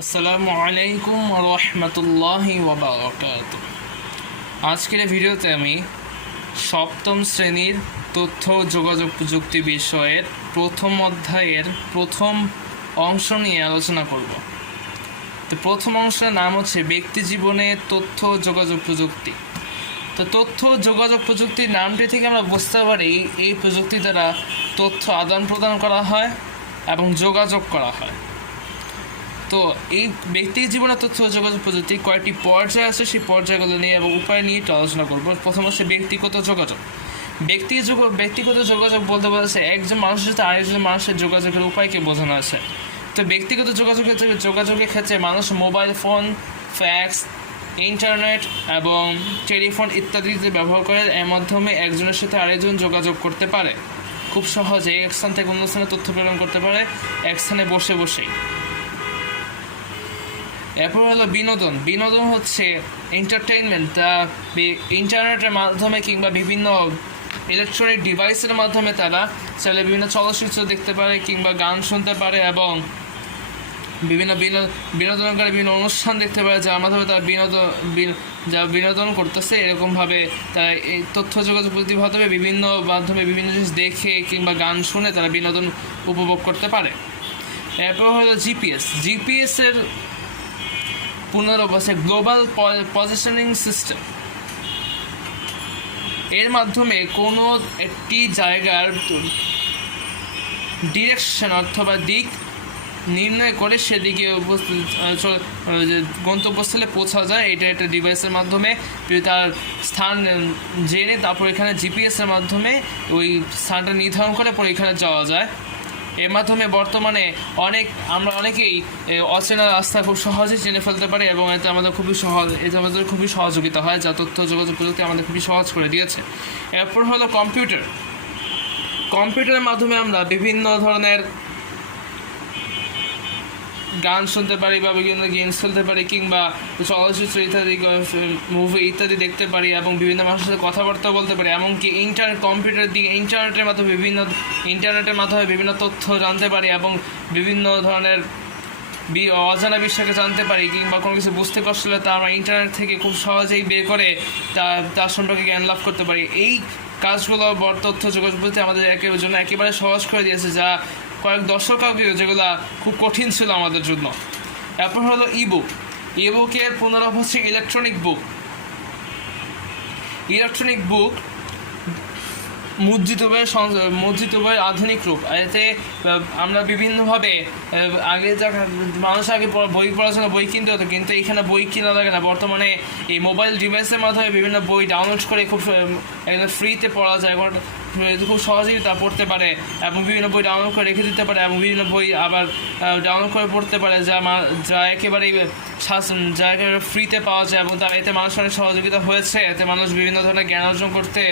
আসসালামু আলাইকুম রহমতুল্লাহি ওয়া বারাকাতুহু। আজকের ভিডিওতে আমি সপ্তম শ্রেণীর তথ্য ও যোগাযোগ প্রযুক্তি বিষয়ের প্রথম অধ্যায়ের প্রথম অংশ নিয়ে আলোচনা করব। তো প্রথম অংশের নাম হচ্ছে ব্যক্তি জীবনে তথ্য ও যোগাযোগ প্রযুক্তি। তো তথ্য ও যোগাযোগ প্রযুক্তির নামটি থেকে আমরা বুঝতে পারি এই প্রযুক্তি দ্বারা তথ্য আদান প্রদান করা হয় এবং যোগাযোগ করা হয়। তো এই ব্যক্তি জীবনের তথ্য ও যোগাযোগ প্রযুক্তি কয়েকটি পর্যায় আছে, সেই পর্যায়গুলো নিয়ে এবং উপায় নিয়ে একটু আলোচনা করব। প্রথম হচ্ছে ব্যক্তিগত যোগাযোগ। ব্যক্তিগত যোগাযোগ বলতে বলছে একজন মানুষের সাথে আরেকজন মানুষের যোগাযোগের উপায়কে বোঝানো আছে। তো ব্যক্তিগত যোগাযোগের ক্ষেত্রে মানুষ মোবাইল ফোন, ফ্যাক্স, ইন্টারনেট এবং টেলিফোন ইত্যাদিতে ব্যবহার করে। এর মাধ্যমে একজনের সাথে আরেকজন যোগাযোগ করতে পারে খুব সহজে, এক স্থান থেকে অন্য স্থানে তথ্য প্রেরণ করতে পারে এক স্থানে বসে বসেই। এরপর হলো বিনোদন হচ্ছে এন্টারটেইনমেন্ট। ইন্টারনেটের মাধ্যমে কিংবা বিভিন্ন ইলেকট্রনিক ডিভাইসের মাধ্যমে তারা চাইলে বিভিন্ন চলচ্চিত্র দেখতে পারে কিংবা গান শুনতে পারে এবং বিভিন্ন বিনোদনকারী বিভিন্ন অনুষ্ঠান দেখতে পারে, যার মাধ্যমে তারা বিনোদন করতেছে। এরকমভাবে তারা এই তথ্য যোগাযোগ প্রযুক্তির মাধ্যমে বিভিন্ন জিনিস দেখে কিংবা গান শুনে তারা বিনোদন উপভোগ করতে পারে। এরপর হলো জিপিএসের পুনরূপ আছে গ্লোবাল পজিশনিং সিস্টেম। এর মাধ্যমে কোনো একটি জায়গার ডিরেকশন অথবা দিক নির্ণয় করে সেদিকে গন্তব্যস্থলে পৌঁছা যায়। এটা একটা ডিভাইসের মাধ্যমে তার স্থান জেনে তারপর এখানে জিপিএসের মাধ্যমে ওই স্থানটা নির্ধারণ করে পরে এখানে যাওয়া যায়। এর মাধ্যমে বর্তমানে আমরা অনেকেই অচেনা রাস্তা খুব সহজেই চিনে ফেলতে পারি এবং এতে আমাদের খুবই সহযোগিতা হয়, যা তথ্য যোগাযোগ প্রযুক্তি আমাদের খুবই সহজ করে দিয়েছে। এরপর হলো কম্পিউটারের মাধ্যমে আমরা বিভিন্ন ধরনের গান শুনতে পারি বা বিভিন্ন গেমস খেলতে পারি কিংবা চলচ্চিত্র ইত্যাদি মুভি ইত্যাদি দেখতে পারি এবং বিভিন্ন মানুষের সাথে কথাবার্তা বলতে পারি। এমনকি ইন্টারনেটের মাধ্যমে বিভিন্ন তথ্য জানতে পারি এবং বিভিন্ন ধরনের অজানা বিষয়কে জানতে পারি কিংবা কোনো কিছু বুঝতে কষ্ট হলে তা আমরা ইন্টারনেট থেকে খুব সহজেই বের করে তার সম্পর্কে জ্ঞান লাভ করতে পারি। এই কাজগুলো তথ্য যোগাযোগ প্রযুক্তি আমাদের জন্য একেবারে সহজ করে দিয়েছে, যা কয়েক দশক আগে যেগুলো খুব কঠিন ছিল আমাদের জন্য। এরপর হলো ইবুকের পুনরূপ হচ্ছে ইলেকট্রনিক বুক মুদ্রিত বইয়ের আধুনিক রূপ। এতে আমরা বিভিন্নভাবে মানুষ আগে বই পড়ার জন্য বই কিনতে হতো, কিন্তু এখানে বই কিনা লাগে না। বর্তমানে এই মোবাইল ডিভাইসের মাধ্যমে বিভিন্ন বই ডাউনলোড করে খুব একদম ফ্রিতে পড়া যায়, খুব সহজেই তা পড়তে পারে এবং বিভিন্ন বই ডাউনলোড করে রেখে দিতে পারে এবং বিভিন্ন বই আবার ডাউনলোড করে পড়তে পারে, যা একেবারে ফ্রিতে পাওয়া যায় এবং তার এতে মানুষের অনেক সহযোগিতা হয়েছে। এতে মানুষ বিভিন্ন ধরনের জ্ঞান অর্জন করতে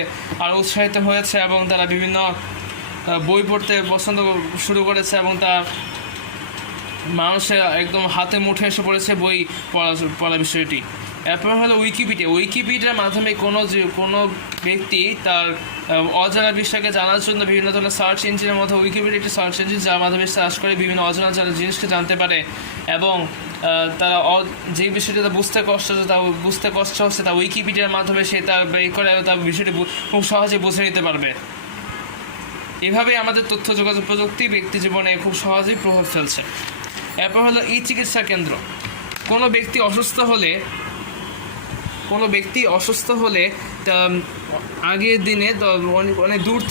আরও উৎসাহিত হয়েছে এবং তারা বিভিন্ন বই পড়তে পছন্দ শুরু করেছে এবং তা মানুষের একদম হাতে মুঠে এসে পড়েছে বই পড়া বিষয়টি। এরপর হলো উইকিপিডিয়ার মাধ্যমে কোনো ব্যক্তি তার অজানা বিষয়কে জানার জন্য বিভিন্ন ধরনের সার্চ ইঞ্জিনের মধ্যে উইকিপিডিয়া একটি সার্চ ইঞ্জিন, যার মাধ্যমে সার্চ করে বিভিন্ন অজানা জিনিসকে জানতে পারে এবং তারা যে বিষয়টা বুঝতে কষ্ট হচ্ছে তা উইকিপিডিয়ার মাধ্যমে সে তার বের করে তার বিষয়টি খুব সহজে বুঝে নিতে পারবে। এভাবে আমাদের তথ্য যোগাযোগ প্রযুক্তি ব্যক্তি জীবনে খুব সহজেই প্রভাব ফেলছে। এরপর হলো চিকিৎসা কেন্দ্র। কোনো ব্যক্তি অসুস্থ হলে আগের দিনে অনেক দূর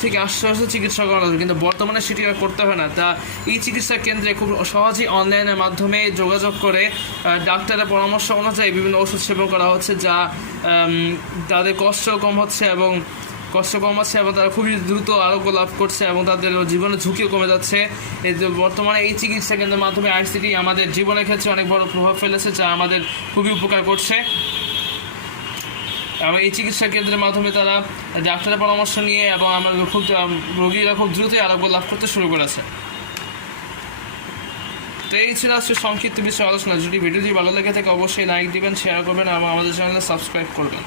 থেকে আসতে চিকিৎসা করা হতো, কিন্তু বর্তমানে সেটি আর করতে হয় না। তা এই চিকিৎসা কেন্দ্রে খুব সহজেই অনলাইনের মাধ্যমে যোগাযোগ করে ডাক্তারের পরামর্শ অনুযায়ী বিভিন্ন ওষুধ সেবন করা হচ্ছে, যা তাদের কষ্ট কম হচ্ছে এবং তারা খুবই দ্রুত আরোগ্য লাভ করছে এবং তাদের জীবনের ঝুঁকিও কমে যাচ্ছে। বর্তমানে এই চিকিৎসা কেন্দ্রের মাধ্যমে ICT আমাদের জীবনের ক্ষেত্রে অনেক বড় প্রভাব ফেলেছে, যা আমাদের খুবই উপকার করছে। এবং এই চিকিৎসা কেন্দ্রের মাধ্যমে তারা ডাক্তারের পরামর্শ নিয়ে এবং রোগীরা খুব দ্রুতই আরোগ্য লাভ করতে শুরু করেছে। তো এই ছিল আজকে সংক্ষিপ্ত বিষয় আলোচনা। যদি ভিডিওটি ভালো লেগে থাকে অবশ্যই লাইক দিবেন, শেয়ার করবেন এবং আমাদের চ্যানেলে সাবস্ক্রাইব করবেন।